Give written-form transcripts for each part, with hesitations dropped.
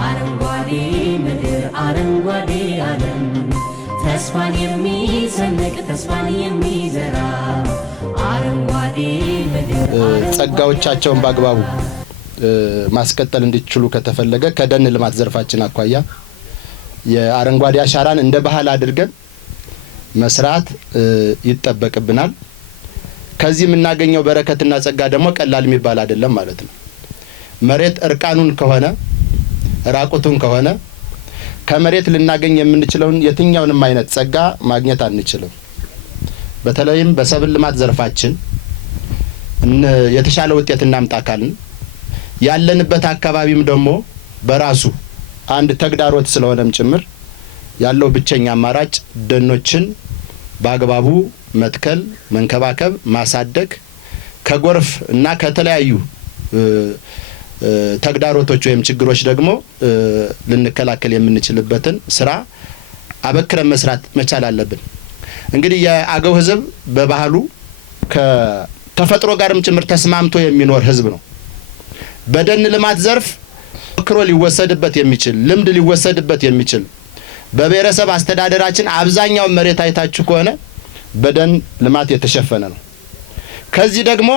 አረንጓዴ ምድር አረንጓዴ ዓለም ተስፋን የሚሰንቅ ተስፋን የሚዘራ አረንጓዴ ምድር ጸጋዎቻቸውን በአግባቡ ማስቀጠል እንዲችሉ ከተፈለገ ከደን ልማት ዘርፋችን አኳያ የአረንጓዴ አሻራን እንደ ባህል አድርገን መስራት ይጠበቅብናል። ከዚህ የምናገኘው በረከትና ጸጋ ደግሞ ቀላል የሚባል አይደለም ማለት ነው። መሬት እርቃኑን ከሆነ ራቁቱን ከሆነ ከመሬት ልናገኝ የምንችለውን የትኛውንም አይነት ጸጋ ማግኘት አንችልም። በተለይም በሰብል ልማት ዘርፋችን የተሻለ ውጤት እናምጣ ካልን ያለንበት አካባቢም ደግሞ በራሱ አንድ ተግዳሮት ስለሆነም ጭምር ያለው ብቸኛ አማራጭ ደኖችን በአግባቡ መትከል፣ መንከባከብ፣ ማሳደግ ከጎርፍ እና ከተለያዩ ተግዳሮቶች ወይም ችግሮች ደግሞ ልንከላከል የምንችልበትን ስራ አበክረን መስራት መቻል አለብን። እንግዲህ የአገው ሕዝብ በባህሉ ከተፈጥሮ ጋርም ጭምር ተስማምቶ የሚኖር ሕዝብ ነው። በደን ልማት ዘርፍ ክሮ ሊወሰድበት የሚችል ልምድ ሊወሰድበት የሚችል በብሔረሰብ አስተዳደራችን አብዛኛው መሬት አይታችሁ ከሆነ በደን ልማት የተሸፈነ ነው። ከዚህ ደግሞ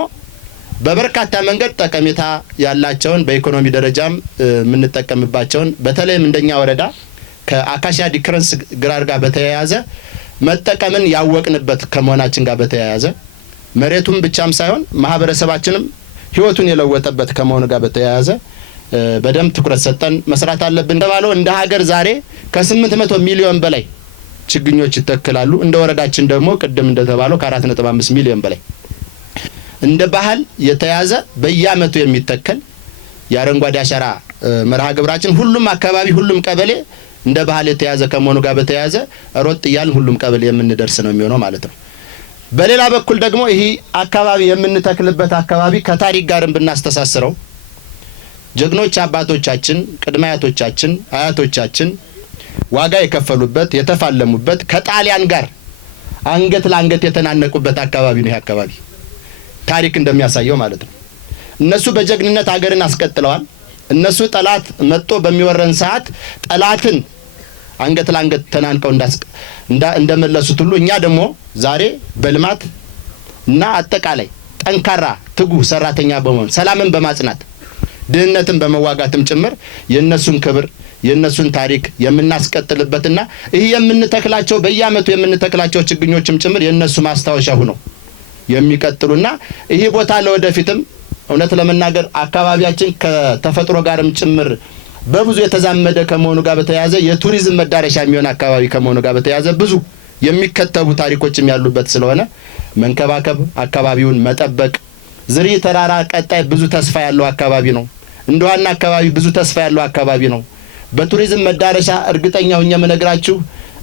በበርካታ መንገድ ጠቀሜታ ያላቸውን በኢኮኖሚ ደረጃም የምንጠቀምባቸውን በተለይም እንደኛ ወረዳ ከአካሺያ ዲክረንስ ግራር ጋር በተያያዘ መጠቀምን ያወቅንበት ከመሆናችን ጋር በተያያዘ መሬቱም ብቻም ሳይሆን ማህበረሰባችንም ህይወቱን የለወጠበት ከመሆኑ ጋር በተያያዘ በደንብ ትኩረት ሰጠን መስራት አለብን። ተባለው እንደ ሀገር ዛሬ ከ800 ሚሊዮን በላይ ችግኞች ይተከላሉ። እንደ ወረዳችን ደግሞ ቅድም እንደተባለው ከ4.5 ሚሊዮን በላይ እንደ ባህል የተያዘ በየአመቱ የሚተከል የአረንጓዴ አሻራ መርሃ ግብራችን ሁሉም አካባቢ ሁሉም ቀበሌ እንደ ባህል የተያዘ ከመሆኑ ጋር በተያያዘ ሮጥ እያልን ሁሉም ቀበሌ የምንደርስ ነው የሚሆነው ማለት ነው። በሌላ በኩል ደግሞ ይሄ አካባቢ የምንተክልበት አካባቢ ከታሪክ ጋርም ብናስተሳስረው ጀግኖች አባቶቻችን ቅድመ አያቶቻችን አያቶቻችን ዋጋ የከፈሉበት የተፋለሙበት ከጣሊያን ጋር አንገት ለአንገት የተናነቁበት አካባቢ ነው። ይሄ አካባቢ ታሪክ እንደሚያሳየው ማለት ነው። እነሱ በጀግንነት ሀገርን አስቀጥለዋል። እነሱ ጠላት መጥቶ በሚወረን ሰዓት ጠላትን አንገት ለአንገት ተናንቀው እንደመለሱት ሁሉ እኛ ደግሞ ዛሬ በልማት እና አጠቃላይ ጠንካራ ትጉ ሰራተኛ በመሆን ሰላምን በማጽናት ድህነትን በመዋጋትም ጭምር የነሱን ክብር የነሱን ታሪክ የምናስቀጥልበትና ይሄ የምንተክላቸው በየአመቱ የምንተክላቸው ችግኞችም ጭምር የነሱ ማስታወሻ ሆነው የሚቀጥሉና ይሄ ቦታ ለወደፊትም እውነት ለመናገር አካባቢያችን ከተፈጥሮ ጋርም ጭምር በብዙ የተዛመደ ከመሆኑ ጋር በተያያዘ የቱሪዝም መዳረሻ የሚሆን አካባቢ ከመሆኑ ጋር በተያያዘ ብዙ የሚከተቡ ታሪኮችም ያሉበት ስለሆነ መንከባከብ፣ አካባቢውን መጠበቅ ዝሪ ተራራ ቀጣይ ብዙ ተስፋ ያለው አካባቢ ነው። እንደዋና አካባቢ ብዙ ተስፋ ያለው አካባቢ ነው። በቱሪዝም መዳረሻ እርግጠኛ ሆኜ የምነግራችሁ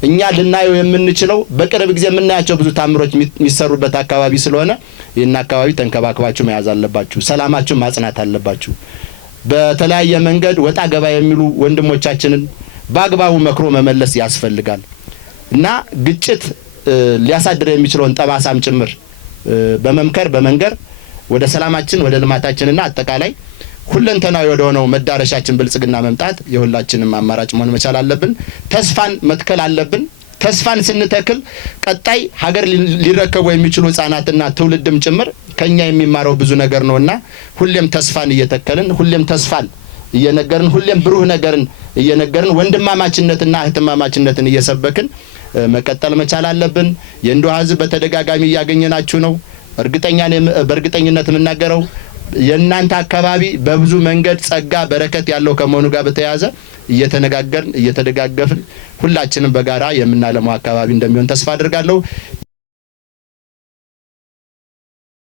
እኛ ልናየው የምንችለው በቅርብ ጊዜ የምናያቸው ብዙ ታምሮች የሚሰሩበት አካባቢ ስለሆነ ይህን አካባቢ ተንከባክባችሁ መያዝ አለባችሁ። ሰላማችሁን ማጽናት አለባችሁ። በተለያየ መንገድ ወጣ ገባ የሚሉ ወንድሞቻችንን በአግባቡ መክሮ መመለስ ያስፈልጋል እና ግጭት ሊያሳድር የሚችለውን ጠባሳም ጭምር በመምከር በመንገር ወደ ሰላማችን ወደ ልማታችንና አጠቃላይ ሁለንተናዊ ወደ ሆነው መዳረሻችን ብልጽግና መምጣት የሁላችንም አማራጭ መሆን መቻል አለብን። ተስፋን መትከል አለብን። ተስፋን ስንተክል ቀጣይ ሀገር ሊረከቡ የሚችሉ ህፃናትና ትውልድም ጭምር ከኛ የሚማረው ብዙ ነገር ነውና ሁሌም ተስፋን እየተከልን ሁሌም ተስፋን እየነገርን ሁሌም ብሩህ ነገርን እየነገርን ወንድማማችነትና እህትማማችነትን እየሰበክን መቀጠል መቻል አለብን። የእንዶ ህዝብ በተደጋጋሚ እያገኘናችሁ ነው። በእርግጠኝነት የምናገረው የእናንተ አካባቢ በብዙ መንገድ ጸጋ በረከት ያለው ከመሆኑ ጋር በተያያዘ እየተነጋገርን እየተደጋገፍን ሁላችንም በጋራ የምናለማው አካባቢ እንደሚሆን ተስፋ አድርጋለሁ።